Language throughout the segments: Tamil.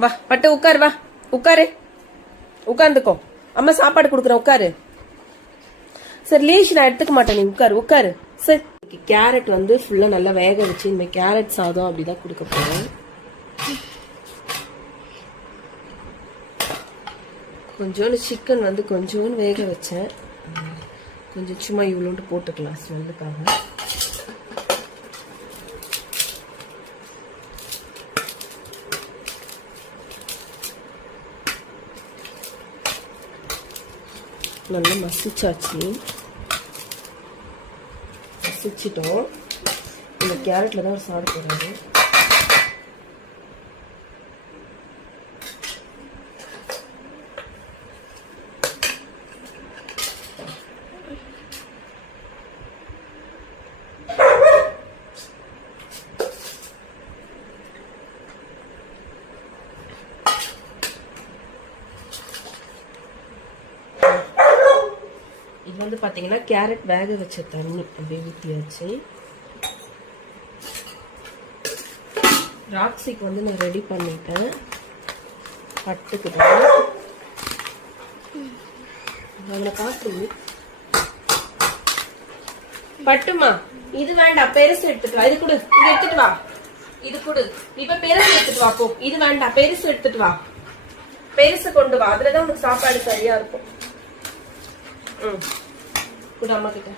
வா பட்டு உட்காரு வா. உட்காரு. உட்காந்துக்கோ அம்மா சாப்பாடு கொடுக்குறேன் உட்காரு. சரி லீஷ் நான் எடுத்துக்க மாட்டேன் நீ உட்காரு உட்காரு. சரி. கேரட் வந்து ஃபுல்லாக நல்லா வேக வச்சு இந்த கேரட் சாதம் அப்படிதான் கொடுக்க போகிறேன் கொஞ்சோண்டு சிக்கன் வந்து கொஞ்சோண்டு வேக வச்சேன். கொஞ்சம் சும்மா இவ்வளோண்டு போட்டுக்கலாம் ஸ்மெல்லுக்காக. நல்லா மசிச்சாச்சு. மசிச்சிட்டோம். இந்த கேரட்ல தான் ஒரு சாடு போடுறாரு இது வந்து பார்த்தீங்கன்னா கேரட் வேக வச்ச தண்ணி அப்படியே ஊற்றியாச்சு ராக்ஸிக்கு வந்து நான் ரெடி பண்ணிட்டேன். பட்டுக்கு தான் அதில் பார்த்து பட்டுமா? இது வேண்டாம் பெருசு எடுத்துட்டு வா. இது கொடு. இது எடுத்துட்டு வா. இது கொடு. இப்ப பெருசு எடுத்துட்டு வா போ. இது வேண்டாம் பெருசு எடுத்துட்டு வா. பெருசு கொண்டு வா. அதுலதான் உனக்கு சாப்பாடு சரியா இருக்கும். ம். கொடு அம்மா கிட்ட.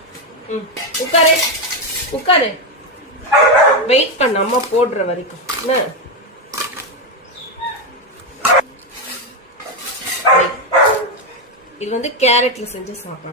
ம். உட்காரு. உட்காரு. வெயிட் பண்ண அம்மா போடுற வரைக்கும். என்ன? இது வந்து கேரட்ல செஞ்சு சாப்பாடு.